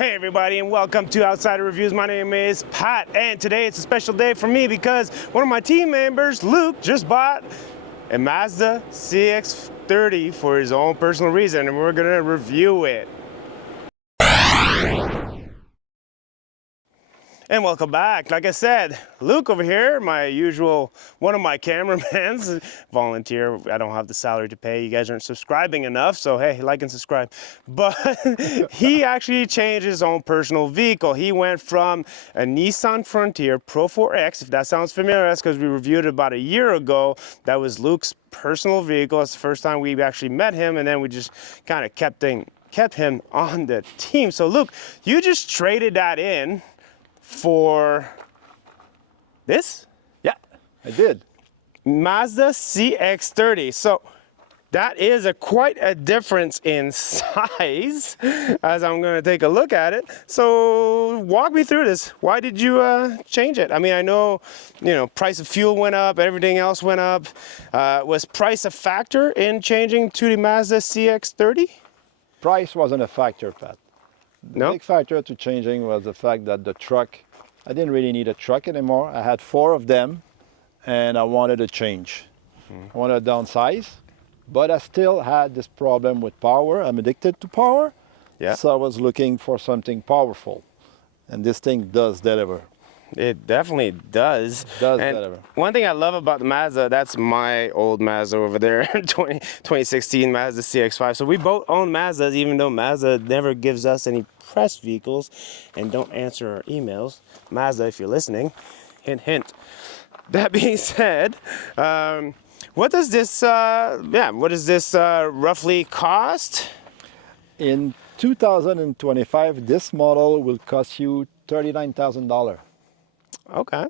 Hey everybody, and welcome to Outsider Reviews. My name is Pat, and today it's a special day for me because one of my team members, Luke, just bought a Mazda CX-30 for his own personal reason, and we're gonna review it. And welcome back. Like I said, Luke over here, my usual, one of my cameramans, volunteer. I don't have the salary to pay. You guys aren't subscribing enough, so hey, like and subscribe. But he actually changed his own personal vehicle. He went from a Nissan Frontier Pro 4X, if that sounds familiar, that's because we reviewed it about a year ago. That was Luke's personal vehicle. That's the first time we actually met him, and then we just kind of kept him on the team. So Luke, you just traded that in for this? Yeah, I did. Mazda CX-30. So that is quite a difference in size as I'm going to take a look at it. So walk me through this. Why did you change it? I mean, I know, price of fuel went up, everything else went up. Was price a factor in changing to the Mazda CX-30? Price wasn't a factor, Pat. The No? big factor to changing was the fact that the truck, I didn't really need a truck anymore. I had 4 of them and I wanted a change. I wanted to downsize, but I still had this problem with power. I'm addicted to power. Yeah. So I was looking for something powerful, and this thing does deliver. It definitely does. It does and deliver. One thing I love about the Mazda, that's my old Mazda over there, 2016 Mazda CX-5. So we both own Mazdas, even though Mazda never gives us any press vehicles and don't answer our emails. Mazda, if you're listening, hint, hint. That being said, what does this, roughly cost? In 2025, this model will cost you $39,000. Okay.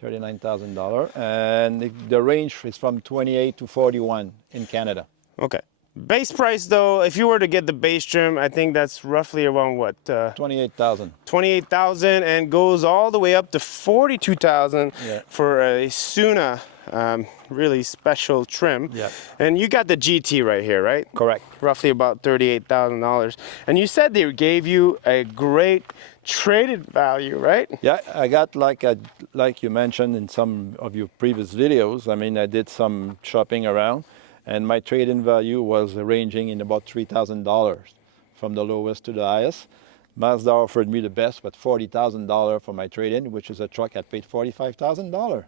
$39,000, and the range is from 28 to 41 in Canada. Okay. Base price though, if you were to get the base trim, I think that's roughly around what? 28,000. 28,000, and goes all the way up to 42,000 Yeah. for a Suna really special trim. Yeah. And you got the GT right here, right? Correct. Roughly about $38,000. And you said they gave you a great traded value, right? Yeah, I got like you mentioned in some of your previous videos. I mean, I did some shopping around, and my trade-in value was ranging in about $3,000 from the lowest to the highest. Mazda offered me the best, but $40,000 for my trade-in, which is a truck I paid $45,000.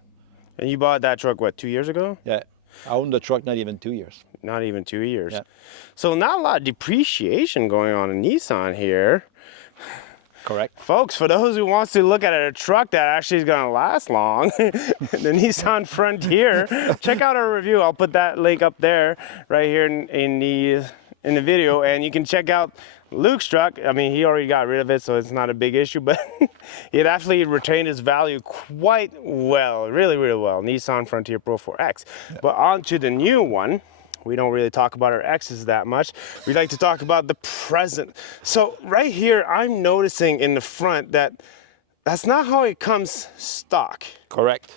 And you bought that truck, what, 2 years ago? Yeah, I owned the truck not even 2 years. Not even 2 years. Yeah. So not a lot of depreciation going on in Nissan here. Correct. Folks, for those who wants to look at a truck that actually is going to last long, the Nissan Frontier, check out our review. I'll put that link up there right here in the video, and you can check out Luke's truck. I mean, he already got rid of it, so it's not a big issue, but it actually retained its value quite well, really, really well. Nissan Frontier Pro 4X. Yeah. But on to the new one. We don't really talk about our X's that much. We like to talk about the present. So right here, I'm noticing in the front that that's not how it comes stock. Correct.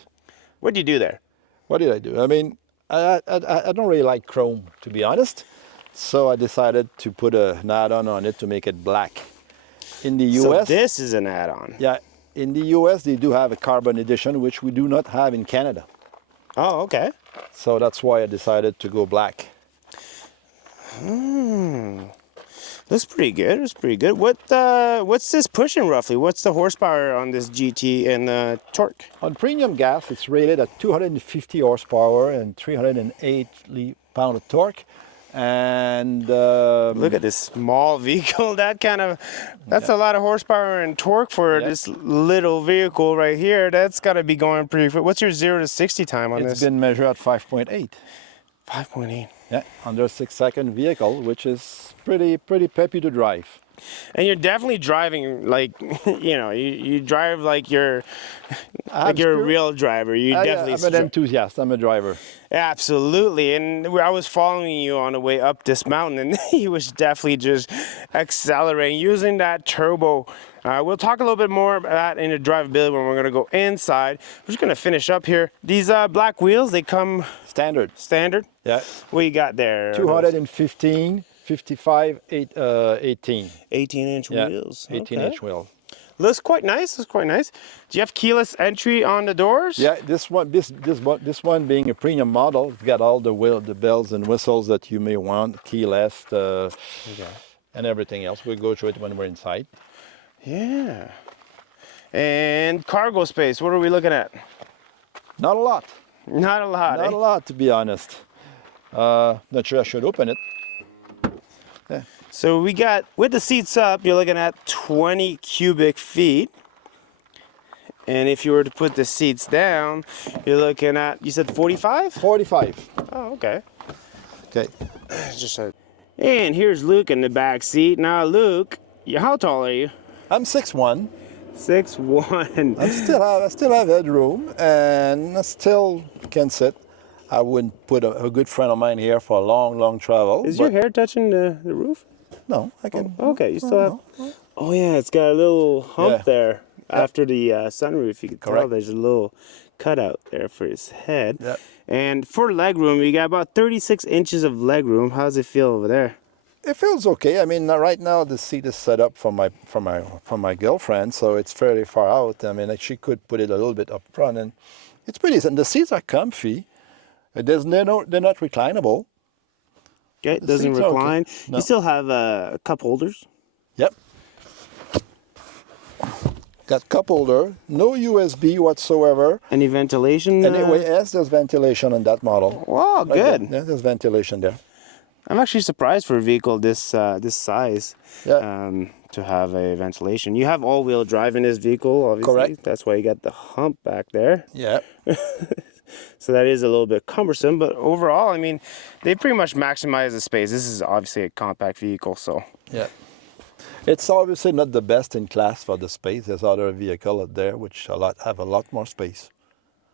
What did you do there? What did I do? I mean, I don't really like chrome, to be honest. So I decided to put an add-on on it to make it black. In the US... So this is an add-on. Yeah. In the US, they do have a carbon edition, which we do not have in Canada. Oh, okay. So that's why I decided to go black. That's pretty good. That's pretty good. What's this pushing roughly? What's the horsepower on this GT and torque? On premium gas, it's rated at 250 horsepower and 308 pound of torque. And look at this small vehicle. That's a lot of horsepower and torque for this little vehicle right here. That's got to be going pretty quick. What's your 0 to 60 time on this? It's been measured at 5.8. 5.8. Yeah, under 6-second vehicle, which is pretty peppy to drive. And you're definitely driving like, you drive like you're a real driver. You definitely. I'm an enthusiast. I'm a driver. Absolutely. And I was following you on the way up this mountain, and he was definitely just accelerating using that turbo. We'll talk a little bit more about that in the drivability when we're going to go inside. We're just going to finish up here. These black wheels, they come standard. Standard? Yeah. What you got there? 215 55, 18. 18-inch Yeah, wheels. 18-inch wheel. Looks quite nice. Looks quite nice. Do you have keyless entry on the doors? Yeah, this one being a premium model, it's got all the bells and whistles that you may want, keyless, and everything else. We'll go through it when we're inside. Yeah. And cargo space, what are we looking at? Not a lot. Not a lot. Not a lot, to be honest. Not sure I should open it. Yeah. So we got, with the seats up, you're looking at 20 cubic feet. And if you were to put the seats down, you're looking at, you said 45? 45. Oh, okay. Okay. And here's Luke in the back seat. Now, Luke, how tall are you? I'm 6'1". 6'1". I still have headroom, and I still can sit. I wouldn't put a good friend of mine here for a long travel. Is your hair touching the roof? No, I can. Oh, okay, you still have. Oh yeah, it's got a little hump there after the sunroof. You can tell there's a little cutout there for his head. Yep. And for legroom, you got about 36 inches of legroom. How does it feel over there? It feels okay. I mean, right now the seat is set up for my girlfriend, so it's fairly far out. I mean, she could put it a little bit up front, and it's pretty. And the seats are comfy. They're not reclinable. Okay, it doesn't recline. Okay. No. You still have cup holders. Yep. Got cup holder. No USB whatsoever. Any ventilation? Anyway, yes, there's ventilation on that model. Wow, good. Yeah, there's ventilation there. I'm actually surprised for a vehicle this size to have a ventilation. You have all-wheel drive in this vehicle, obviously. Correct. That's why you got the hump back there. Yeah. So that is a little bit cumbersome, but overall, I mean, they pretty much maximize the space. This is obviously a compact vehicle, so. Yeah. It's obviously not the best in class for the space. There's other vehicles out there which have a lot more space.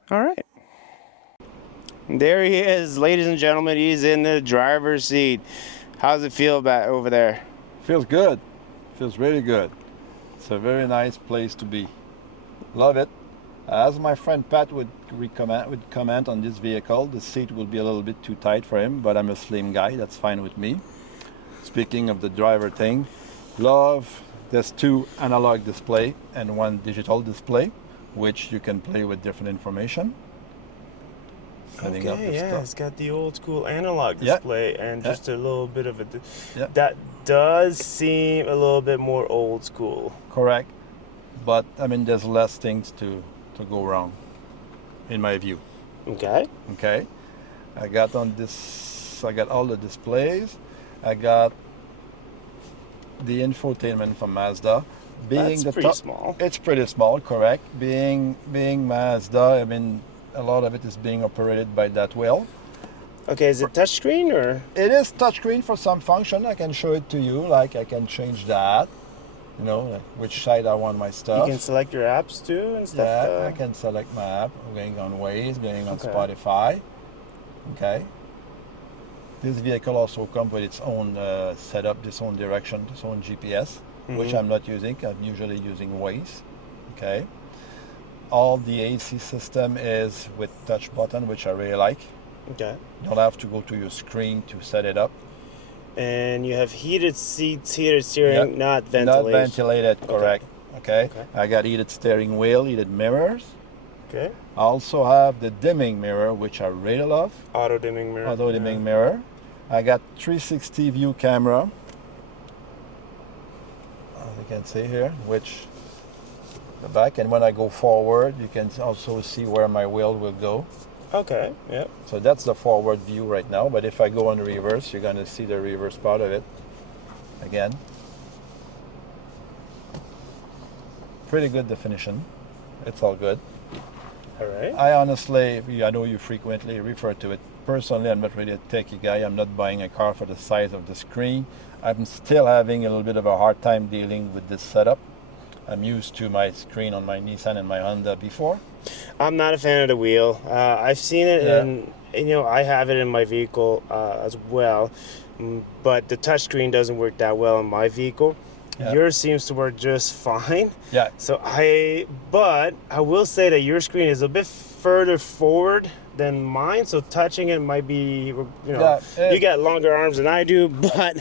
All right. There he is, ladies and gentlemen. He's in the driver's seat. How's it feel back over there? Feels good. Feels really good. It's a very nice place to be. Love it. As my friend Pat would comment on this vehicle, the seat will be a little bit too tight for him, but I'm a slim guy. That's fine with me. Speaking of the driver thing, there's 2 analog display and 1 digital display, which you can play with different information. Okay, yeah, it's got the old school analog display and just a little bit of a... That does seem a little bit more old school. Correct. But, I mean, there's less things to go wrong, in my view. Okay. Okay. I got all the displays. I got the infotainment from Mazda. That's pretty small. It's pretty small, correct. Being Mazda, I mean, a lot of it is being operated by that wheel. Okay, is it touchscreen or? It is touchscreen for some function. I can show it to you, like I can change that, you know, like which side I want my stuff. You can select your apps too and stuff? Yeah, I can select my app, going on Waze, going on Spotify. Okay. This vehicle also comes with its own setup, its own direction, its own GPS, which I'm not using. I'm usually using Waze. Okay. All the AC system is with touch button, which I really like. Okay. You don't have to go to your screen to set it up. And you have heated seats, heated steering, not ventilation. Not ventilated, correct. Okay. I got heated steering wheel, heated mirrors. Okay. I also have the dimming mirror, which I really love. Auto dimming mirror. Auto dimming mirror. I got 360 view camera, as you can see here, which the back, and when I go forward, you can also see where my wheel will go. Okay, yep. So that's the forward view right now, but if I go on reverse, you're going to see the reverse part of it again. Pretty good definition. It's all good. All right. I know you frequently refer to it. Personally, I'm not really a techie guy. I'm not buying a car for the size of the screen. I'm still having a little bit of a hard time dealing with this setup. I'm used to my screen on my Nissan and my Honda before. I'm not a fan of the wheel. I've seen it, and you know, I have it in my vehicle as well. But the touchscreen doesn't work that well in my vehicle. Yeah. Yours seems to work just fine. Yeah. But I will say that your screen is a bit further forward than mine, so touching it might be, you know, Yeah, you got longer arms than I do, but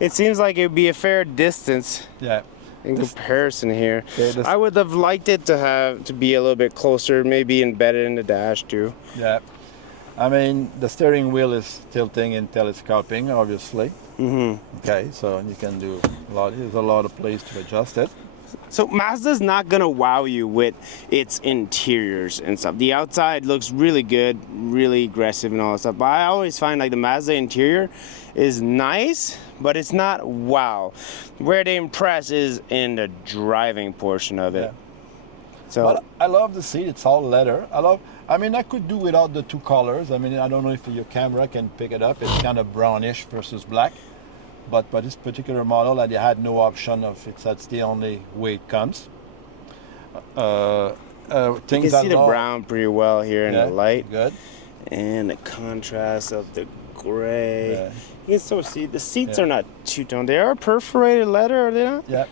it seems like it would be a fair distance. Yeah. In comparison here, Okay, I would have liked it to be a little bit closer, maybe embedded in the dash too. Yeah, I mean the steering wheel is tilting and telescoping, obviously. Okay, so you can do a lot. There's a lot of place to adjust it. So Mazda's not gonna wow you with its interiors and stuff. The outside looks really good, really aggressive and all that stuff. But I always find like the Mazda interior is nice, but it's not wow. Where they impress is in the driving portion of it. Yeah. So But I love the seat. It's all leather. I mean, I could do without the two colors. I mean, I don't know if your camera can pick it up. It's kind of brownish versus black. But this particular model, I had no option of it. That's the only way it comes. you Things can see the brown pretty well here in the light. Good. And the contrast of the gray. Yeah. You can still see the seats are not two-tone. They are perforated leather, are they not? Yeah.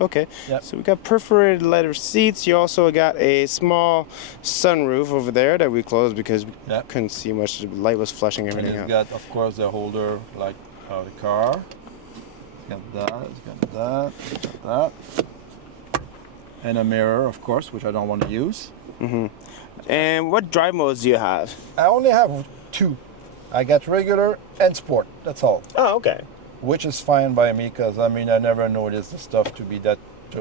Okay. Yep. So we got perforated leather seats. You also got a small sunroof over there that we closed because we couldn't see much. The light was flushing And everything it's out. got, of course, the holder like the car. Got that. It's got that. It's got that. And a mirror, of course, which I don't want to use. And what drive modes do you have? I only have two. I got regular and sport. That's all. Oh, okay. Which is fine by me because I mean I never noticed the stuff to be that.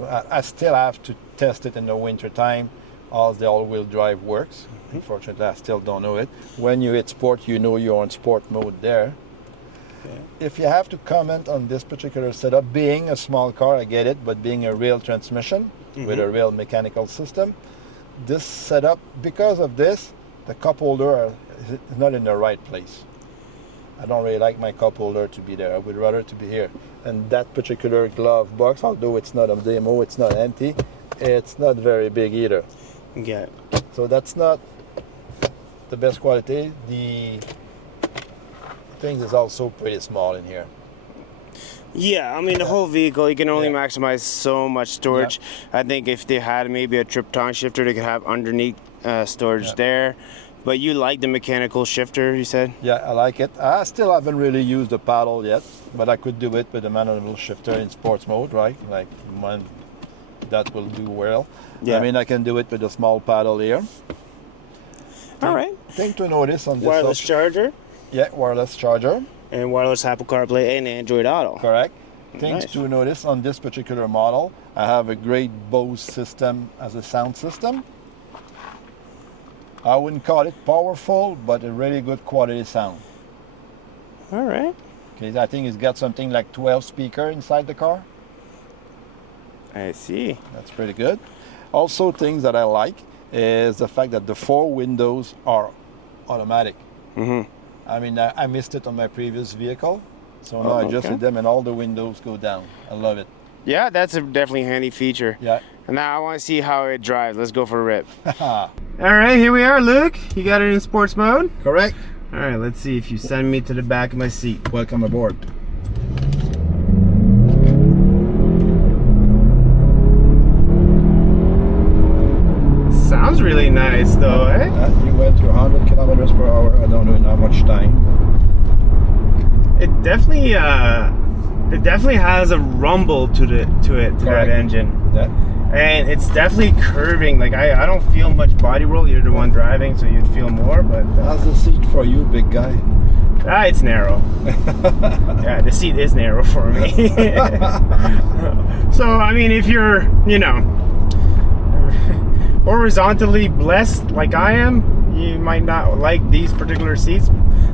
I still have to test it in the winter time, as the all-wheel drive works. Unfortunately, I still don't know it. When you hit sport, you know you're on sport mode there. If you have to comment on this particular setup, being a small car, I get it, but being a real transmission with a real mechanical system, this setup, because of this, the cup holder is not in the right place. I don't really like my cup holder to be there. I would rather to be here. And that particular glove box, although it's not a demo, it's not empty, it's not very big either. Yeah. So that's not the best quality. The thing is also pretty small in here. Yeah, I mean the whole vehicle, you can only maximize so much storage. I think if they had maybe a trip-ton shifter, they could have underneath storage there. But you like the mechanical shifter, you said? Yeah, I like it. I still haven't really used the paddle yet, but I could do it with the manual shifter in sports mode, right? Like one that will do well. Yeah. I mean, I can do it with a small paddle here. All right. Thing to notice on this Wireless charger. Yeah, wireless charger. And wireless Apple CarPlay and Android Auto. Correct. Things Nice. to notice on this particular model, I have a great Bose system as a sound system. I wouldn't call it powerful, but a really good quality sound. All right. Okay, I think it's got something like 12 speakers inside the car. I see. That's pretty good. Also, things that I like is the fact that the 4 windows are automatic. I mean, I missed it on my previous vehicle, so now I adjusted them and all the windows go down. I love it. Yeah, that's a definitely handy feature. Yeah. And now I want to see how it drives. Let's go for a rip. All right, here we are, Luke. You got it in sports mode? Correct. All right, let's see if you send me to the back of my seat. Welcome aboard. Sounds really nice though, eh? You went to 100 kilometers per hour. I don't know in how much time. It definitely has a rumble to that engine. Yeah. And it's definitely curving. Like I don't feel much body roll. You're the one driving, so you'd feel more. But how's the seat for you, big guy? It's narrow. Yeah, the seat is narrow for me. So I mean, if you're, you know, horizontally blessed like I am, you might not like these particular seats.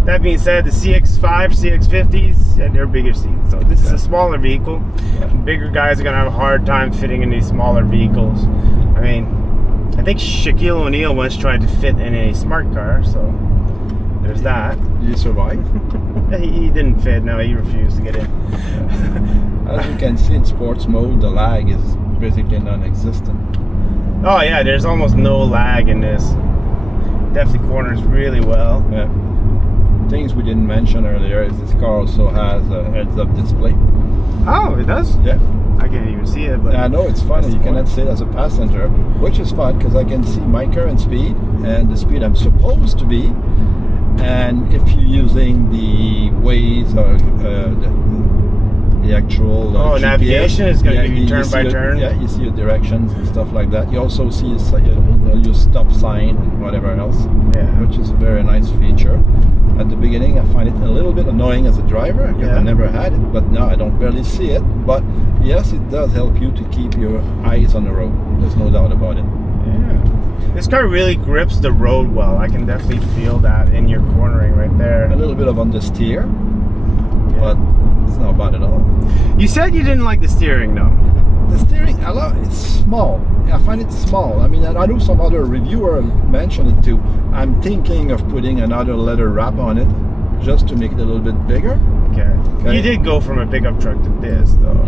That being said, the CX-5, CX-50s, they're bigger seats. So this is a smaller vehicle. Bigger guys are gonna have a hard time fitting in these smaller vehicles. I mean, I think Shaquille O'Neal once tried to fit in a smart car, so there's that. You survived? He didn't fit, no, he refused to get in. As you can see in sports mode, the lag is basically non-existent. Oh yeah, there's almost no lag in this. Definitely corners really well. Yeah. Things we didn't mention earlier is this car also has a heads-up display. Oh, it does? Yeah. I can't even see it. But I know it's funny. You cannot see it as a passenger, which is fun because I can see my current speed and the speed I'm supposed to be. And if you're using the Waze or the actual GPS, navigation is going to give you turn by turn. Yeah, you see your directions and stuff like that. You also see your stop sign and whatever else, which is a very nice feature. At the beginning, I find it a little bit annoying as a driver because I never had it, but now I don't barely see it. But yes, it does help you to keep your eyes on the road. There's no doubt about it. Yeah. This car really grips the road well. I can definitely feel that in your cornering right there. A little bit of understeer, but it's not bad at all. You said you didn't like the steering, though. The steering, it's small. I find it small. I mean, I know some other reviewer mentioned it too. I'm thinking of putting another leather wrap on it just to make it a little bit bigger. Okay. You did go from a pickup truck to this, though.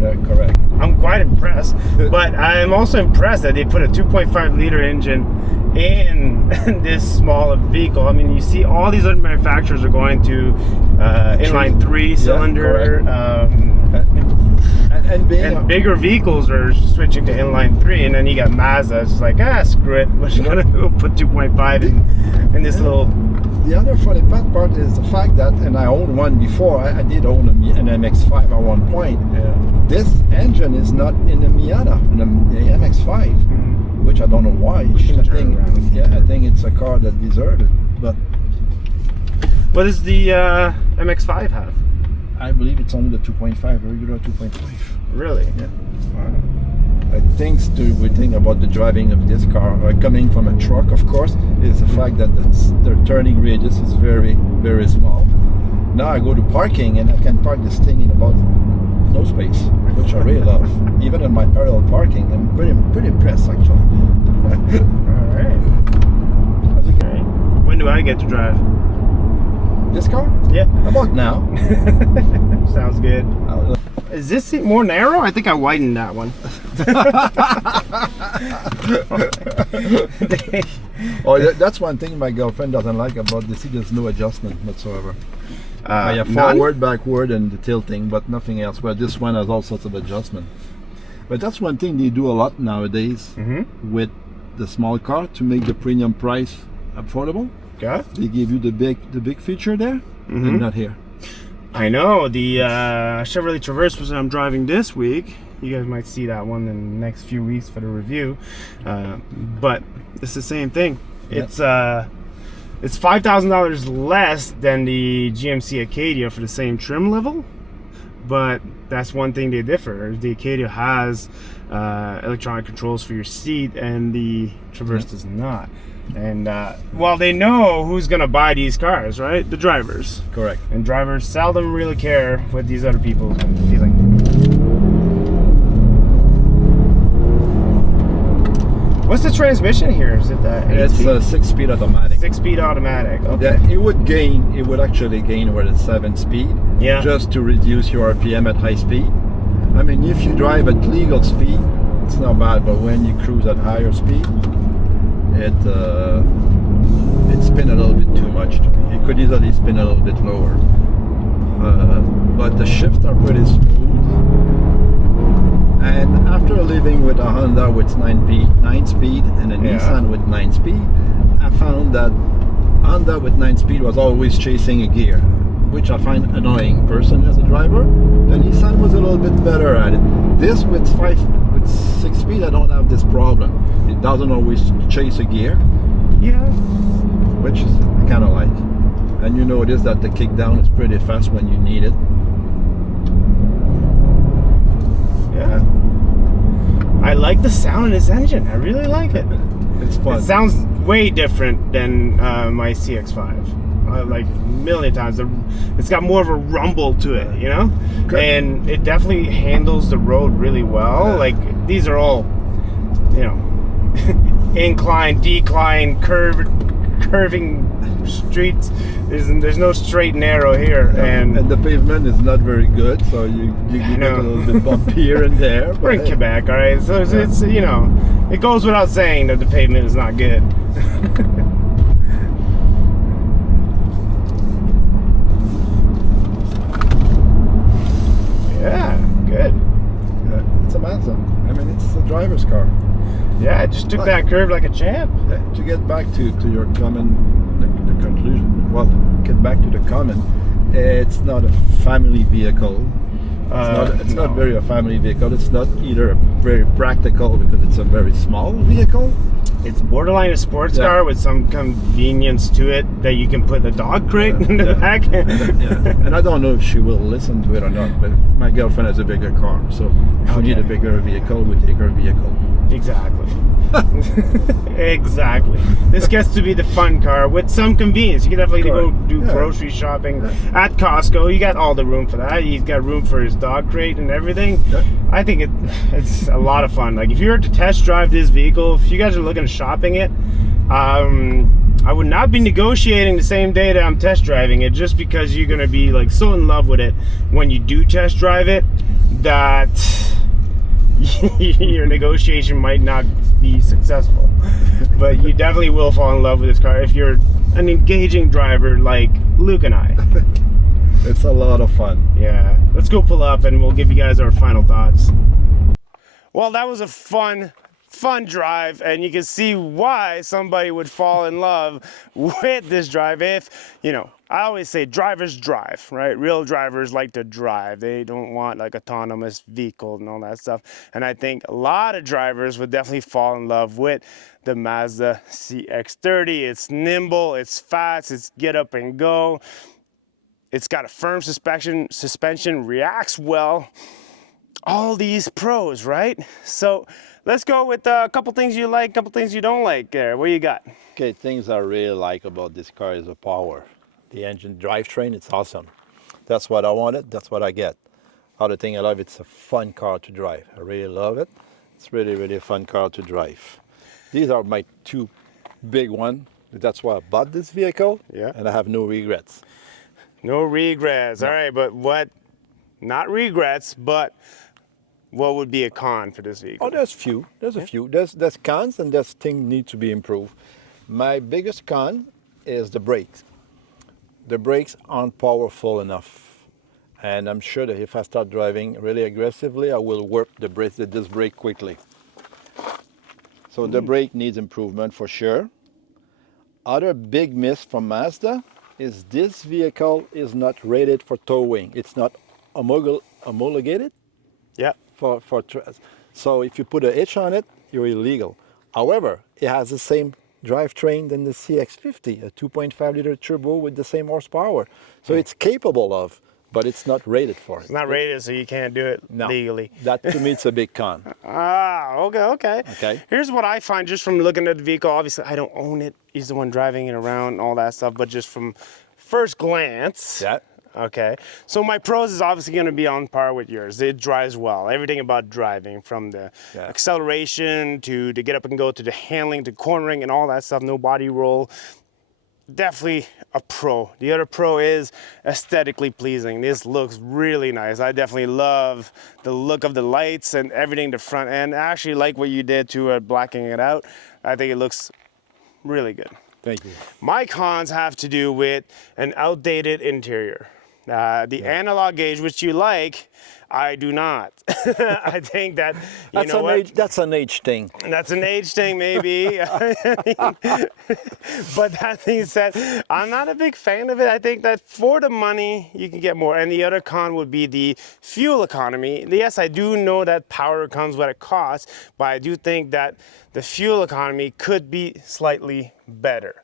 Yeah, correct. I'm quite impressed, but I'm also impressed that they put a 2.5 liter engine in this small vehicle. I mean, you see all these other manufacturers are going to inline 3 cylinder, and bigger vehicles are switching to inline 3, and then you got Mazda. It's like, screw it, we're just gonna put 2.5 in this little. The other funny part is the fact that, and I owned one before. I did own an MX-5 at one point. This engine is not in the Miata, in the MX-5, which I don't know why. I think it's a car that deserved it. But what does the MX-5 have? I believe it's only the 2.5, regular 2.5. Really? Yeah. Wow. I think the thing about the driving of this car, coming from a truck, of course, is the fact that their turning radius is very, very small. Now I go to parking and I can park this thing in about no space, which I really love. Even in my parallel parking, I'm pretty impressed actually. All right. When do I get to drive? This car? Yeah. About now. Sounds good. Is this more narrow? I think I widened that one. That's one thing my girlfriend doesn't like about this. There's no adjustment whatsoever. I have forward, backward, and the tilting, but nothing else. But this one has all sorts of adjustment. But that's one thing they do a lot nowadays with the small car to make the premium price affordable. Okay. They give you the big feature there, and not here. I know the Chevrolet Traverse was I'm driving this week. You guys might see that one in the next few weeks for the review. But it's the same thing. Yep. It's $5,000 less than the GMC Acadia for the same trim level. But that's one thing they differ. The Acadia has electronic controls for your seat, and the Traverse does not. And well, they know who's gonna buy these cars, right? The drivers. Correct. And drivers seldom really care what these other people are feeling. What's the transmission here? Is it that? It's a 6-speed automatic. 6-speed automatic. Okay. Yeah, it would actually gain over the 7-speed. Yeah. Just to reduce your RPM at high speed. I mean, if you drive at legal speed, it's not bad. But when you cruise at higher speed, it spin a little bit too much. It could easily spin a little bit lower. But the shifts are pretty smooth. And after living with a Honda with 9-speed and a Nissan with 9-speed, I found that Honda with 9-speed was always chasing a gear, which I find annoying person as a driver. The Nissan was a little bit better at it. This with 6-speed, I don't have this problem. It doesn't always chase a gear. Yeah. Which is kind of like. And you notice that the kick down is pretty fast when you need it. Yeah. I like the sound of this engine. I really like it. It's fun. It sounds way different than my CX-5. Like a million times. It's got more of a rumble to it, you know? Okay. And it definitely handles the road really well. Yeah. Like, these are all, you know, incline, decline, curving streets. There's no straight and narrow here. Yeah. And the pavement is not very good, so you get a little bit bumpy here and there. We're in Quebec, all right? So it's, you know, it goes without saying that the pavement is not good. Yeah, good. Mazda. I mean, it's a driver's car. Yeah, it just took that curve like a champ. To get back to your comment, the conclusion, well, get back to the comment, it's not a family vehicle. It's not very a family vehicle. It's not either very practical because it's a very small vehicle. It's borderline a sports car with some convenience to it that you can put the dog crate in the back. And I don't know if she will listen to it or not, but my girlfriend has a bigger car, so if we need a bigger vehicle, we take her vehicle. Exactly. Exactly. This gets to be the fun car with some convenience. You can definitely go do grocery shopping at Costco. You got all the room for that. You've got room for his dog crate and everything. I think it's a lot of fun. Like if you were to test drive this vehicle, if you guys are looking at shopping it, I would not be negotiating the same day that I'm test driving it, just because you're gonna be like so in love with it when you do test drive it that your negotiation might not be successful. But you definitely will fall in love with this car if you're an engaging driver like Luke and I. It's a lot of fun. Yeah, let's go pull up and we'll give you guys our final thoughts. Well, that was a fun drive, and you can see why somebody would fall in love with this drive. If, you know, I always say drivers drive, right? Real drivers like to drive. They don't want like autonomous vehicle and all that stuff. And I think a lot of drivers would definitely fall in love with the Mazda CX-30. It's nimble, it's fast, it's get up and go. It's got a firm suspension, reacts well. All these pros, right? So let's go with a couple things you like, a couple things you don't like there. What you got? Okay, things I really like about this car is the power. The engine drivetrain, it's awesome. That's what I wanted, that's what I get. Other thing I love, it's a fun car to drive. I really love it. It's really, really a fun car to drive. These are my two big ones. That's why I bought this vehicle, and I have no regrets. No regrets. No. All right, but what, not regrets, but what would be a con for this vehicle? Oh, there's few. There's a few. There's cons and there's things need to be improved. My biggest con is the brakes. The brakes aren't powerful enough. And I'm sure that if I start driving really aggressively, I will work the disc brake quickly. So the brake needs improvement for sure. Other big miss from Mazda is this vehicle is not rated for towing. It's not homologated. Yeah. So if you put a hitch on it, you're illegal. However, it has the same drivetrain than the CX-50, a 2.5 liter turbo with the same horsepower. So it's capable of, but it's not rated for it. It's not rated, so you can't do it legally. That to me, it's a big con. Okay. Here's what I find just from looking at the vehicle. Obviously, I don't own it. He's the one driving it around and all that stuff, but just from first glance. Yeah. Okay, so my pros is obviously going to be on par with yours. It drives well. Everything about driving, from the acceleration to get up and go, to the handling, to cornering and all that stuff, no body roll. Definitely a pro. The other pro is aesthetically pleasing. This looks really nice. I definitely love the look of the lights and everything, the front end. I actually like what you did to blacking it out. I think it looks really good. Thank you. My cons have to do with an outdated interior. The analog gauge, which you like, I do not. I think that, that's an age thing. That's an age thing, maybe. But that being said, I'm not a big fan of it. I think that for the money, you can get more. And the other con would be the fuel economy. Yes, I do know that power comes with a cost, but I do think that the fuel economy could be slightly better.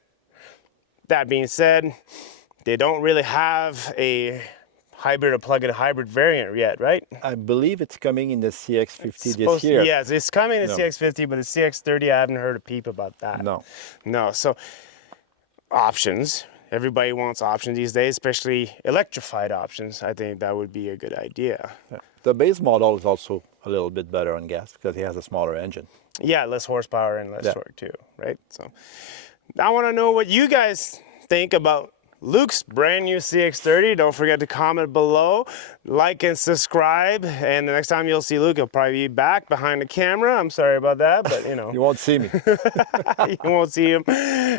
That being said, they don't really have a hybrid or plug-in hybrid variant yet, right? I believe it's coming in the CX-50 this year. Yes, it's coming in the CX-50, but the CX-30, I haven't heard a peep about that. No, so options. Everybody wants options these days, especially electrified options. I think that would be a good idea. The base model is also a little bit better on gas because it has a smaller engine. Yeah, less horsepower and less torque too, right? So I want to know what you guys think about Luke's brand new CX-30. Don't forget to comment below, like and subscribe. And the next time you'll see Luke, he'll probably be back behind the camera. I'm sorry about that, but You won't see me. You won't see him.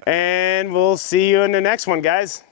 And we'll see you in the next one, guys.